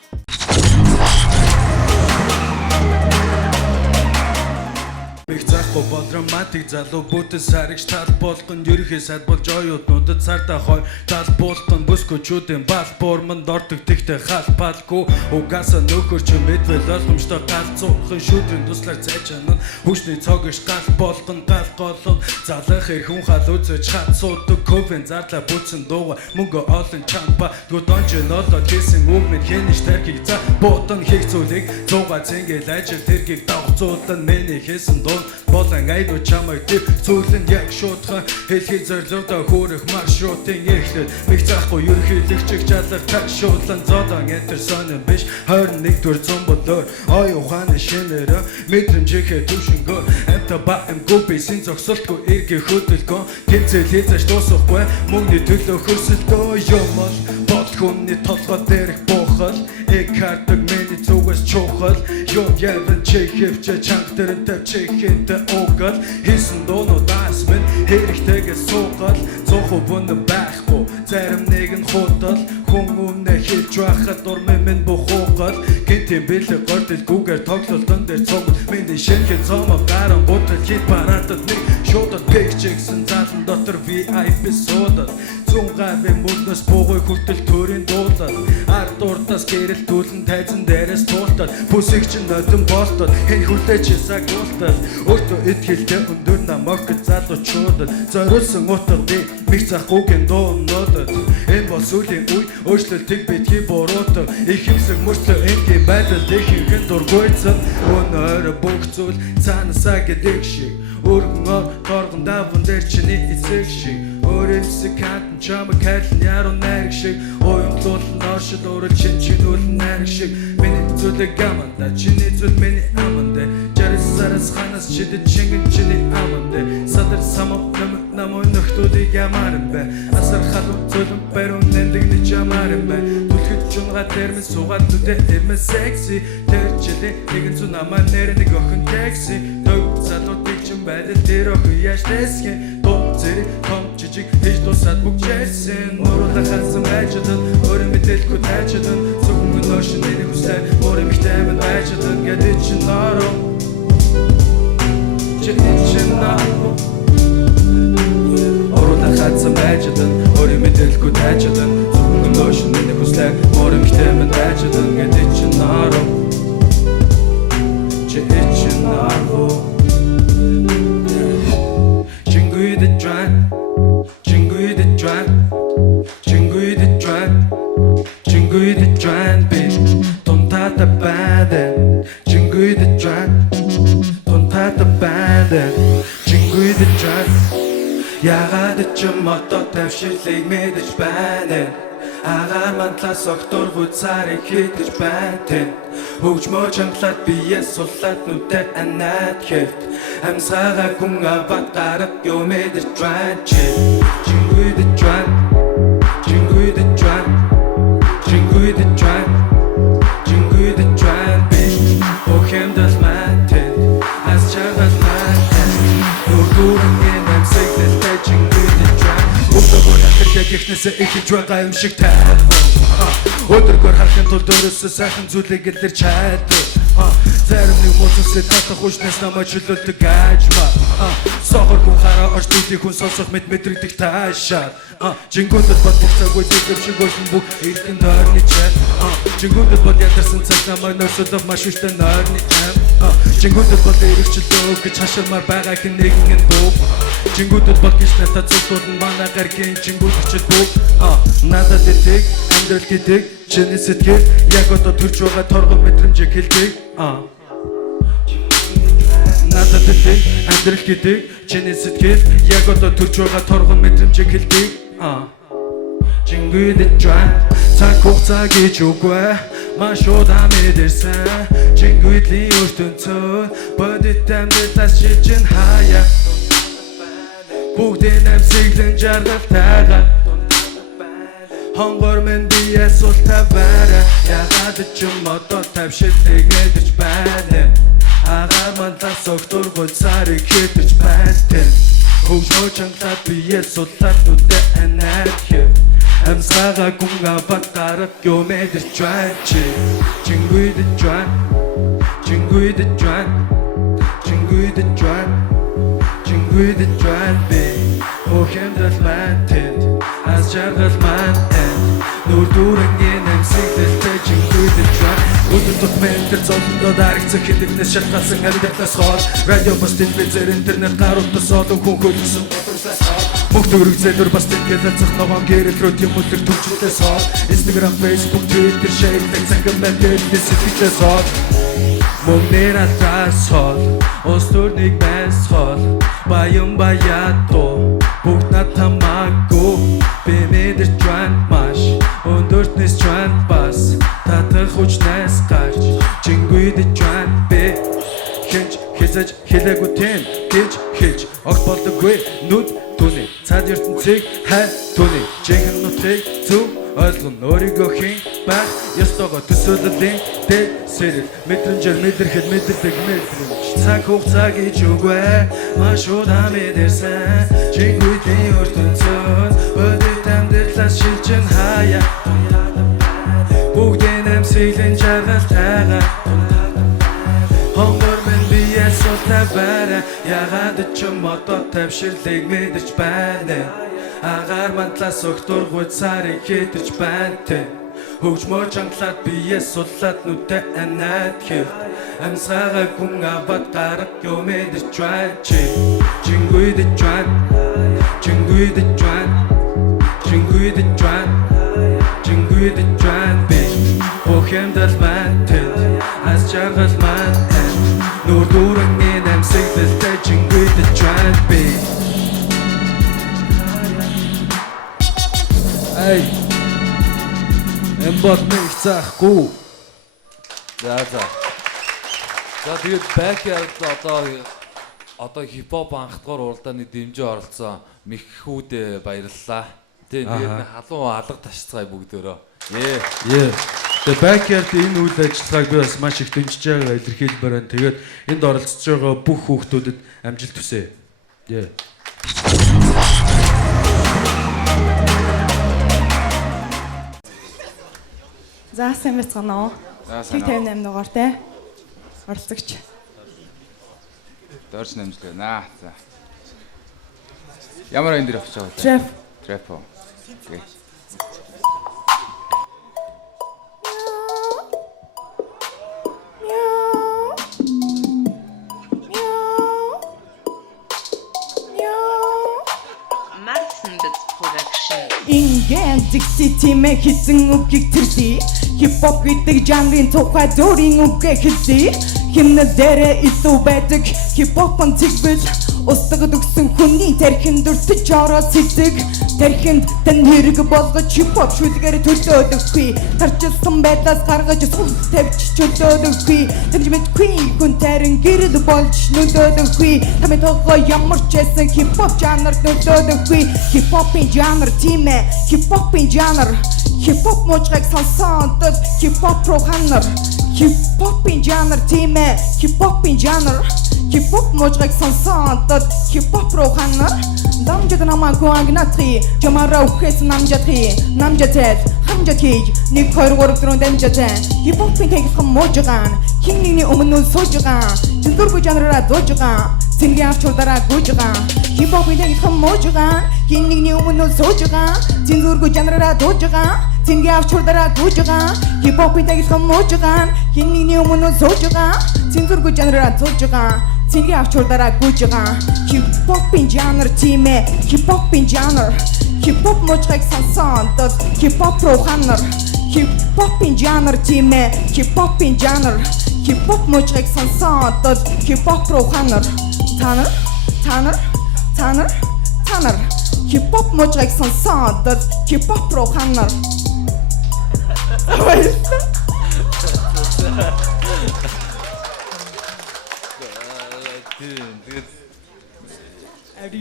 Их захгүй бол драматик залуу бүтэн саригч тал болгон ерөхий сад болж оюутнуудад цартаа хой тал болгон бүскөчүүдийн бал буурманд ордог тэгтээ халпалгүй угаасаа нөхөр ч мэдвэл ойлгомжтой галзуухан шүүдрийн туслаар цайчаана хүчний цогш гал болгон гал голон залах их хүн хал үзэж хат суудаг кофен зарлаа бүтсэн дууга мөнгө олон чампа донч нолоод хийсэн үг мэд хэнийч тархиг за буудан хийх зүйлийг 100 цэнгэл ажил тэргийг давцуулан миний хийсэн дуу бол болон айну чамайг тэр цөөлөн яг шуудхан хэлхий зорилгодоо хүрэх маршрутын эхлэл мих захгүй ерөнхийлөгчиг чадлах ташуулан зодон энтер сонин биш 21 дүр зам болоо ой ухааны шинээр мэдрэмжийнхээ төвшнгөө амта ба амгүби син зогсолтгүй эргээ хөдөлгөө тэмцэл хийцэж дуусахгүй мөнгөний төлөө хөрсөлтөө юмал бод хүнний толгой дээрх буухал Экардаг миний зүгээс чухал юм яван чихвч чанга дэрэн тавьчихэнтэй угал хийсэн дуунуудаас минь хэрэгтэйгээс суугал цохоо бүн байхгүй зарим нэг нь хутал хүн өмнө хэлж байхад дурмын минь бухуугал гинтийн бэлэг гордэлгүйгээр тоглолтон дээр цом миний шинхэн цомоо гаран бутал хит паратад нэг шуудад пэгчсэн заалан дотор VIP суудал зүүн гавын мөрнөөс буугай хүртэл төрийн дуулал ард дуртаас гэрэл түлэн тайзан дээрээс туултал бүсэг чин нодон болтол хэн хүлээж сагуултал өөртөө итгэлтэй өндөр намок залуучуудад зориулсан утга би мих захгүйгийн дуунуудад энэ бол сүлийн үе өөрчлөлтийг битгий буруутаг их хэвсэг мөртлөө энгийн байдал ихэнхэн дургуйцсан өнөөр бүх зүйл цаанасаа гэдэг шиг өргөн торгон даван дээр чиний эцэг шиг өөрөөсөө кантэн чамаг хайлан яруу найраг шиг уянлуулан оршил өөрөл чинүүлэн найраг шиг миний зүйлэг аманда чиний зүйл миний аманда жарисараас ханаас чидэд чингэн чиний аманда садар само намой нөхдүүдийг ямаран бай асар халуун zulum pero nendэгний чамаран бай түлхэт чунга термэн суугаад нүдэ термэн секси тэрчилээ нэгэн зүүн намаа нэр нэг охин такси дөг залуудыг чин байдал дээр охин яаш тэсгэн том зэрэг том жижиг хийж тусаад бүгжээсэн нуруула хасан байждан өөрөө мэдээлгүй тайчдан зөвхөн ношин нэг хүсээ өөрөө михтэмэн байждан гэдэг чин нороо чин нороо хатсан байждан өөрөө мэдээлгүй тайчдан зөвхөн ношин нэг хүсээ өөрөө михтэмэн байждан гэдэг чин нороо чин нороо Chingui the drive, chingui the drive, chingui the drive, chingui the drive, bitch. Don't touch the bad, chingui the drive, don't touch the bad, chingui the drive. Ягаад ч юм одоо тавшилыг мэдэж байна. Агаар мантлаас огтургуй царыг хитэж байна. Хөгжмөө чангалаад биеэ суллаад нүдэ анаад хэвт амсгага хүн аваад гарах юу мэдэж байна чи Chingui the drive, chingui the drive, chingui the drive, chingui the drive, bitch. Ohem das maten, as chagas maten. Нургуурын амсэглэлтэй chingui the drive. Өдөргөр хатдаг ихнээсээ ихэж байгаа юм шиг таа. Өдөргөр харахын тулд өөрөөсөө сайхан зүйлийг илэр чайдаг. Зарим нэг муусаа татах хүчнээс намайг чөлөөлдөг гажма. Сохор хүн хараа орж түүхийг хүн сонсох мэд мэдрэгдэх таашаа. Жингүүдэд бод буцаагүй дэвшиг шиг өршин бүх эргэн тойрны чад. Жингүүдэд бод ядарсан цаг намайг нөрсөлөв маш хүчтэй нойрны ам. Жингүүдэд бод эргчлөө гэж хашаамаар байгаа хэн нэгэн нь бүү. Жингүүдэд бод гэж надад зөвхөн манай гаргийн жингүүдчд бүү. Надад итэг амьдрал гэдэг чиний сэтгэл яг одоо төрж байгаа торгон мэдрэмжийг хэлдэг. Надад итэг амьдрал гэдэг чиний сэтгэл яг одоо төрж байгаа торгон мэдрэмжийг хэлдэг. Chingui the drive, цаг хугацаа гэж үгүй маш удаан мэдэрсэн. Chingui ли өртөнцөө бодит амьдралаас шилжин хаяа. Бүгдийн амсэглэн жаргалтайгаа хонгор мен бие султай байна. Ягаад ч юм одоо тавшилтыг мэдэж байна. Агаар манлаас огтургуй царыг хитэж байна. Хөгжмөө чангалаад бие суллаад нүдэ анаад хэв амсгага хүн аваад гарах юу мэдэж байна чи Chingui the drive, chingui the drive, chingui the drive, chingui the drive, babe. Ohem das matent, as jargal matent. Nur durangin amsэглэлтэй chingui the drive. Өдөр тутмын тэр зовлондоо дарагцах хэлэгнээс шалтгаалсан амьдлаас хол радио бас телевизээр интернет гаруудаас олон хүн хөлсөн бодлоос хол бүх төрөг зэлбэр бас телевизээр ногоон гэрэл рүү юм үлдэх төвчлөлтөөс хол Instagram, Facebook, Twitter, шейлдэг цагаан мэдээлэл сэтгэлээс хол Мөнгнэр алдаасхол Ус төрнийг байсхол Баян баяатуу Бүгд над хамаагүй Би мэдэрч байна маш Өндөртнэс байна бас Татах хүчнээс гарч Чингүйдэж байна би Хинч хязаж хэлээгүй тэн гэж хэлж огт болдоггүй нүд түүний цаад ертөнцийг хай түүний жинхэнэ нутгийг зөв ойлгоно өөрийгөө хийн байх ёстойгоо төсөөлөлийн дээд сэрэг мэдрэмжээр мэдрэхэд мэддэг мэдрэмж цаг хугацаа гэж үгүй маш удаан мэдэрсэн чингүйдийн ертөнцөөс өдөр амьдралаас шилжин хаяа бүгдийн амсиглэн жаргалтайгаа Хонгор мен бие сотна бара Ягаад ч юм одоо тавширлыг мэдэрч байна Агаар мантлаас өгтөр гуйцаарыг хэтэрч байна Хөгжмөр чангалаад бие суллаад нүдэ анаад хэр Амсгаагаа гүн аваад гарах юу мэдэрч байна Чингүйдэж байна Чингүйдэж байна Чингүйдэж байна Чингүйдэж байна би Бүх юмдал маань тэнд Аз жаргал маань Нүүр дүүрэнгийн амсиглалтай чингүйдэж байна би Эй Эмбот нэг заахгүй За тэгээд backyard одоо хипхоп анхдугаар уралдааны дэмжээ оролцсон Миххүүдэд баярлалаа. Тэгээд халуун алга ташцгаая бүгдөө. Тэгээ backyard энэ үйл ажиллагааг би бас маш их дэмжиж байгаа илэрхийлбэр байна. Тэгээд энд оролцож байгаа бүх хүүхдүүдэд амжилт хүсье. За сайн байна уу? За 58 дугаар те. Оролцогч. Дорч нэмжлээ наа. За. Ямар энэ дээр очиж байгаа вэ? Trap. Trap. Окей. Инген зикси тимэ хийсэн үгийг тэрдий хипхоп гэдэг жанрын тухай дөрийн үгээ хэлсэн химнэл дээрээ илүү байдаг хипхопын тэгвэл устгад өгсөн хүний тархинд өртөж ороод сэтг тархинд тань хэрэг болгож хипхоп шүлгээр төлөөдөггүй тарчилсан байдлаас гаргаж сүл тавьж чөлөөдөггүй таньж мэдгүй хүн тарин гэрэл болж нөлөөдөггүй тамид тогоо ямар ч байсан хипхоп жанр нөлөөдөггүй хипхопын жанр тийм ээ хипхопын жанр хипхоп мужигыг сонсоод хипхоп руу ханар хипхопын жанр тийм ээ хипхопын жанр хипхоп мужигыг сонсоод хипхоп руу ханар дамжид намаагүй агнатри жамараа үхээс намжатэл хамжат хийж 1 2 3 4 дамжатай хипхопын техник мужигаан хин нэгний өмнө суужгаан зиндүргүй жанраараа дуужгаан Цэнгийн авчурдараа гүйжгаан хипхопын техник мужигаан хин нэгний өмнө суужгаан зиндүргүй жанраараа дуужгаан Цэнгийн авчурдараа гүйжгаан хипхопын техник мужигаан хин нэгний өмнө суужгаан зиндүргүй жанраараа дуужгаан Цэнгийн авчурдараа гүйжгаан хипхопын жанр тийм ээ хипхопын жанр хипхоп мужигыг сонсоод хипхоп руу ханар хипхопын жанр тийм ээ хипхопын жанр хипхоп мужигыг сонсоод хипхоп руу ханар танар хипхоп мужигыг сонсоод хипхоп руу ханар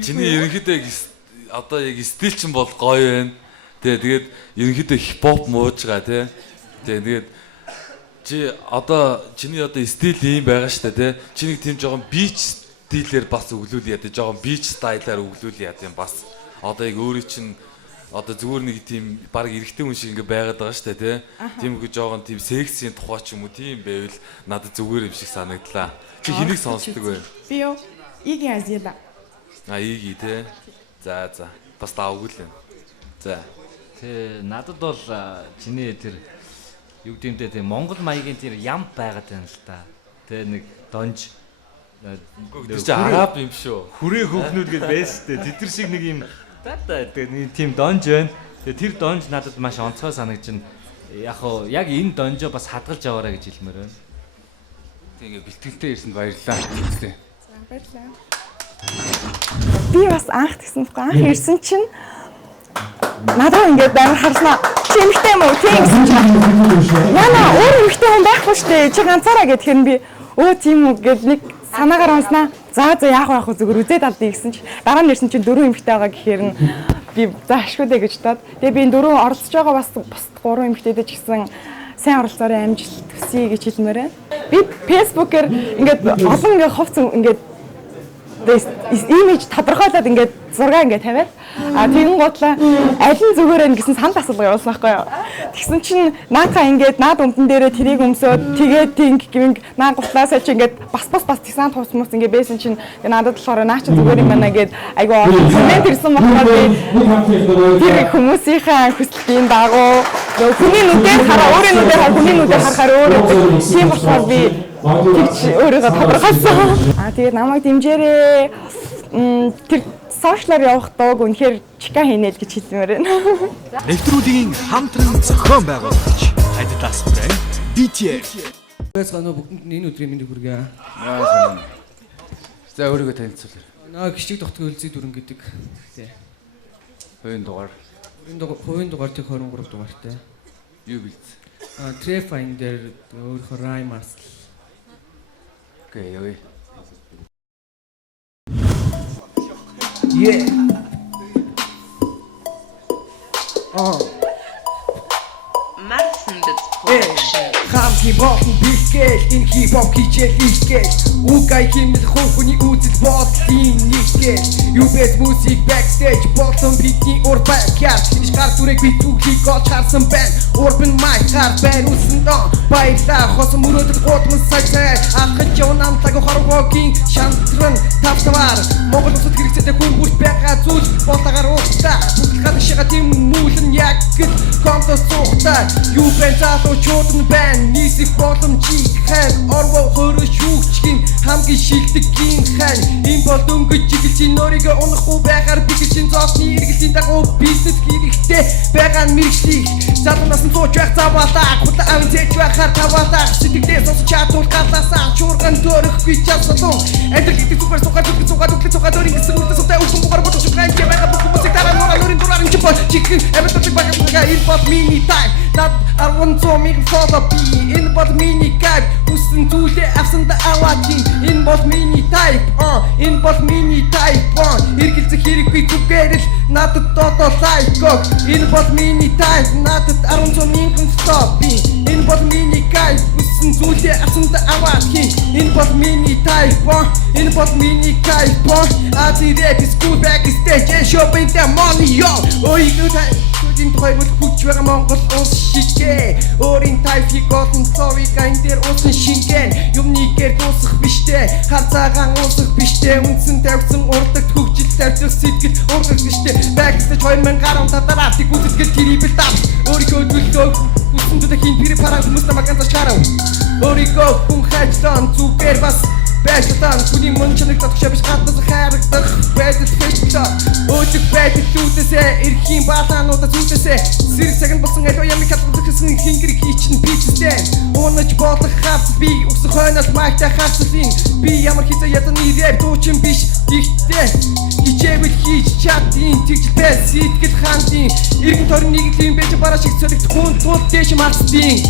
Чиний ерөнхийдөө одоо яг стил чинь бол гоё байна. Тэгээд ерөнхийдөө хипхоп муужгаа тий. Тэгээд чи одоо чиний одоо стил ийм байгаа штэ тий. Чиний тийм жоохон бич стилээр бас өглүүл яа тий. Жоохон бич стайлаар өглүүл яа тий бас. Одоо яг өөрийн чинь одоо зүгээр нэг тийм баг эрэгтэй хүн шиг ингээ байгаад байгаа штэ тий. Тийм их жоохон тийм сексийн тухай ч юм уу тийм байвал надад зүгээр юм шиг санагдлаа. Чи хэнийг сонсдог вэ? Би юу? Игийн азиада. Иги тий. За бас таавгүй л юм. За. Тэ надад бол чиний тэр юу гэмтэй тийм Монгол маягийн тэр ям байгаад байна л та. Тэ нэг донж тэр чи араб юм шүү. Хүрээ хөөхнүүд гэж байсан тэ. Тэдэр шиг нэг юм нэг тийм донж байна. Тэгээ тэр донж надад маш онцгой санагдчихна. Яг энэ донжоо бас хадгалж аваарай гэж хэлмээр байна. Тэгээ бэлтгэлтэй ирсэнд баярлалаа. Тэ. Баярлалаа. Би бас анх тэгсэн байхгүй. Анх ирсэн чинь надад ингээд амар харснаа. Чи эмэгтэй юм уу? Тийм гэсэн чинь. Яна өөр эмэгтэй хүн байхгүй шүү дээ. Чи ганцаараа гэхээр би өө тийм үү гэд нэг санаагаар онснаа. За яах вэ зүгээр үзээд алдъя гэсэн чи дараа нь ирсэн чинь 4 эмэгтэй байгаа гэхээр нь би за ашгүй дээ гэж бодоод тэгээ би энэ 4 оролцож байгаа бас бус 3 эмэгтэйдээ ч гэсэн сайн оролцоорой амжилт хүсье гэж хэлмээр байна. Би фэйсбүүкээр ингээд олон ингээд хувц ингээд имиж тодорхойлоод ингээд зураг ингээд тавиад тэгэн гутлаа аль нь зүгээр вэ гэсэн санд асуулга явуулсан байхгүй юу. Тэгсэн чинь наатаа ингээд наад өмдөн дээрээ тэрийг өмсөөд тэгээд тинг гинг наа гутлаасаа чи ингээд бас тэгсэн туусмус ингээд байсан чинь надад болохоор наа чи зүгээр юм байна гэд айгуу коммент ирсэн болохоор би тэр хүмүүсийнхээ хүслийн дагуу хүний нүдээр хараа өөрийн нүдээр хараа хүний нүдээр харахаар өөр тийм болохоор би тэгж өөрийгөө тодорхойлсон. Тэгээд намайг дэмжээрэй. Тэр сошиалар явах дууг үнэхээр чика хийнэ л гэж хэлмээр байна. Нэвтрүүлгийн хамтран зохион байгуулагч Adidas брэнд BTS. Байцгаана бүгдэнд энэ өдрийн мэндийг хүргэе. Яа санаа. За өөрийгөө танилцуулъя. Наа гिचиг тогтгоо үлзий дүрэн гэдэг. Тий. Хувийн дугаар. Хувийн дугаар тэг 23 дугаартай. Юу бэлд? Трефайн дээр өөрийнхөө райм арсл. Окей, яа. Yeah. Marsenbits Production. Хамтын болон бэлгээл энэ хип-хоп хичээл хийгээл үгай хэмнэл хүүхний үзэл бодлын нэгтгэл UBS music backstage болон бидний уур бackyard энэ гар дүрэг би түүхийг олж харсан байна urban mic гар байна үсэн доо баялаа хосон мөрөөдөл гудман сагсаа анхаж явна амтлаг хорвогийн шантран тавтавар Монгол улсад хэрэгцээтэй хүн бүрт байгаа зүйл болтагаар уухтаа бүгд гадаг шига тийм мүүлэн яг гэл контос суухтаа UBS залуучууд нь байна нийсэх боломжийг хайр орвоо хөрөж шүүгчгийн хамгийн шилдэггийн хайр энэ бол дөнгөж чиглэлийн өөрийгөө унахгүй байхаар бигэлжин зоосны эргэлтийн дагуу бизнес хэрэгтэй байгаа нь мэрэгчлийг залуу насны сууж байх заваалаа гута авин зэж байхаар таваалаа сэтгэлдээ сонсож чадвал галаасаа чуурган төрөхгүй чадсан амьдрал гэдэг зүгээр суугаад өөрийн гэсэн үрдэ суутай үхэн бугаар бодож байгаа юм байгаа бүх хүмүүсийг дараа нь өөрийн дураар юм чи бол чихэн амьд байгаа энэ бол миний тайм над 10 миг фото би энэ бол миний кайп үсэн зүйлээ авсан да аваагийн энэ бол миний тайп энэ бол миний тайп эргэлзэх хэрэггүй зүгээр л надад додоо лайког энэ бол миний тайп надад 10 мянган стоп би энэ бол миний кайп үсэн зүйлээ авсан да аваагийн энэ бол миний тайп энэ бол миний кайп ази рэп school back stage shopping the money yo ой энэ тухайг хүч байгаа Монгол улс шигэ өөрийн тайфиг голон sorry гайн дээр усан шингэн юмнийгээр дуусах биштэй хар цагаан уусах биштэй үнсэн тавьсан урдагт хөгжил тавьсан сэтгэл урдагт биштэй backstage 2010 дараа тийг үзэлгэл трибл дав өөрийнхөө төлөө үсэн дэх хин пири параа хүмүүс намайг ганцаар чарав өөрийнхөө хүн хайчлан зүгээр бас Бэжтан хүний мөнчнийг татгшаа биш гаднаас харагдах байдаг фэштэй өчиг байдаг түүтээсээ эрхийн баалаануудаа зүтээсээ сэрэг цагт болсон аливаа ямиг хатгсан хингэр хийчин бичсэн уунаж болох хавц би өсөх хойноос магтай хавцлын би ямар хизээ яданы рэп дуучин биш ихтэй хичээвэл хийж чаддیں۔ Тэгжлээ сэтгэл хаандیں۔ Иргэн тойрон нийглийн байж бараа шиг цөлөгт хүн тул дэш мацдیں۔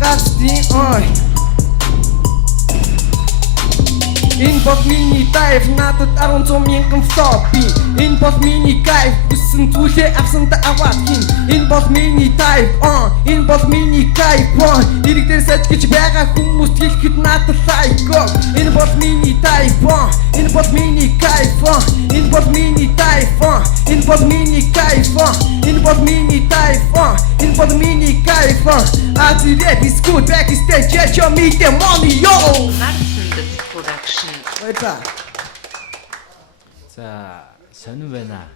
Гацдیں Энэ бол миний тайф надад 10 мянган флопи Энэ бол миний кайф үсэн зүйлээ авсан да аваагийн Энэ бол миний тайф энэ бол миний кайф Ирэг дээр саж гэж байгаа хүмүүст хэлэхэд надад лайког Энэ бол миний тайф энэ бол миний кайф Энэ бол миний тайф энэ бол миний кайф Энэ бол миний тайф энэ бол миний кайф Ази рэп is good back stage show me the money yo Production. За, сонир байна.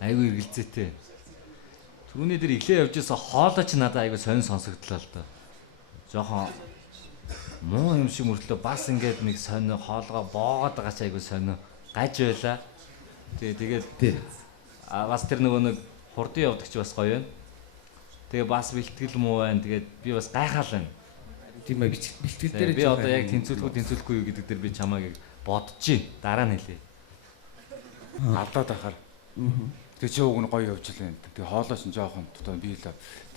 Айгу эргэлзээтэй. Түүний дээр илээ явж байсан хоолойч надад айгу сонир сонсогдлоо л доо. Жохон муу юм шиг мөртлөө бас ингээд нэг сонир хоолгоо боогоод байгаа ч айгу сонир гаж байла. Тэгээд бас тэр нөгөө нэг хурдан явдаг ч бас гоё байна. Тэгээ бас бэлтгэл муу байна. Тэгээд би бас гайхаал байна. Тийм ээ бэлтгэл дээр би одоо яг тэнцүүлэхгүй юу гэдэг дээр би чамайг бодчих. Дараа нь хэлээ. Алдаад ахаар. Тэгээ чи уг нь гоё явж лээ. Тэгээ хоолойш нь жоохон одоо би л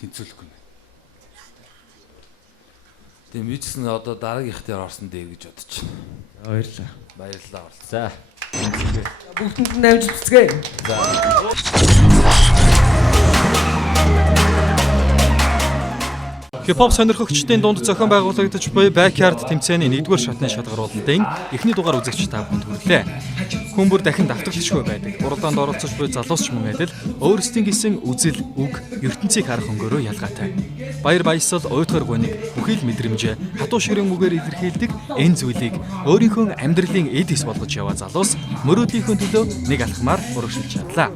тэнцүүлэхгүй. Тэгээ мэдсэн одоо дараагийнх дээр орсон дээ гэж бодож байна. Баярлалаа. За. Бүгдэнд нь амжилт хүсье. За. Хипхоп сонирхогчдын дунд зохион байгуулагдаж буй Backyard тэмцээний 1-р шатны шалгаруулалтын эхний дугаар үзэгч та бүхэнд хүрлээ. Хүн бүр дахин давтагдчихгүй байдаг. Уралдаанд оролцож буй залуусч мөн адил өөрсдийн гэсэн үзэл, үг, ертөнцийг харах өнгөөрөө ялгаатай. Баяр баясгал, уйтгар гоник, бүхий л мэдрэмж, хатуу ширэн үгээр илэрхийлдэг энэ зүйлийг өөрийнхөө амьдралын эдис болгож яваа залуус мөрөөдлийнхөө төлөө нэг алхмаар урагшилж чадлаа.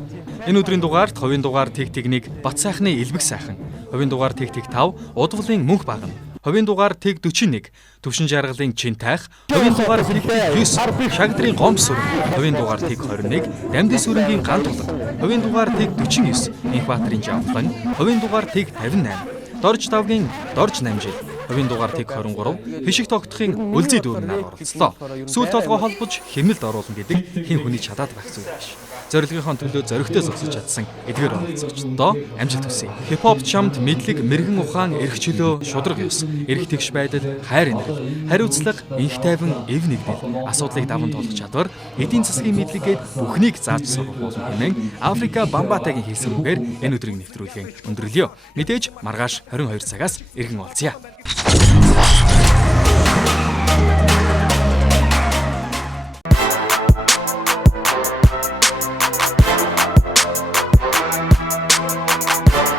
Энэ өдрийн дугаарт хувийн дугаар Тэг-Тэг1 Бат сайхны Элбэг сайхан, хувийн дугаар Тэг-Тэг5 Удвалын Мөнх баган, хувийн дугаар Тэг-41 Төвшин жаргалын Чинтайх, хувийн дугаар Тэг-9 Шагдрын Гомс сүрэн, хувийн дугаар Тэг-21 Дамдын сүрэнгийн Гандулга, хувийн дугаар Тэг-49 Инхбаатарын Жавлан, хувийн дугаар Тэг-58 Дорж давгийн Дорж намжил, хувийн дугаар Тэг-23 Хишиг тогтохын Үлзий дүүрнээр оролцлоо. Сүүл толгой холбож хэмнэлд оруулна гэдэг хэн хүний чадаад байх зүйл биш. Зорилгынхон төлөө зоригтой зогсож чадсан эдгээр оролцогчдоо амжилт хүсье. Хипхоп чамд мэдлэг, мэрэгэн ухаан, эрх чөлөө, шудраг ёс, эрх тэгш байдал, хайр инэрл, хариуцлага, инх тайван, эв нэгдэл, асуудлыг даван туулах чадвар, эдийн засгийн мэдлэгээд бүхнийг зааж сурах болно хэмээн Африка Бамбатагийн хэлсэн үгээр энэ өдрийг нэвтрүүлэн өндөрлөё. Мэдээж маргааш 22 цагаас иргэн уулзъя.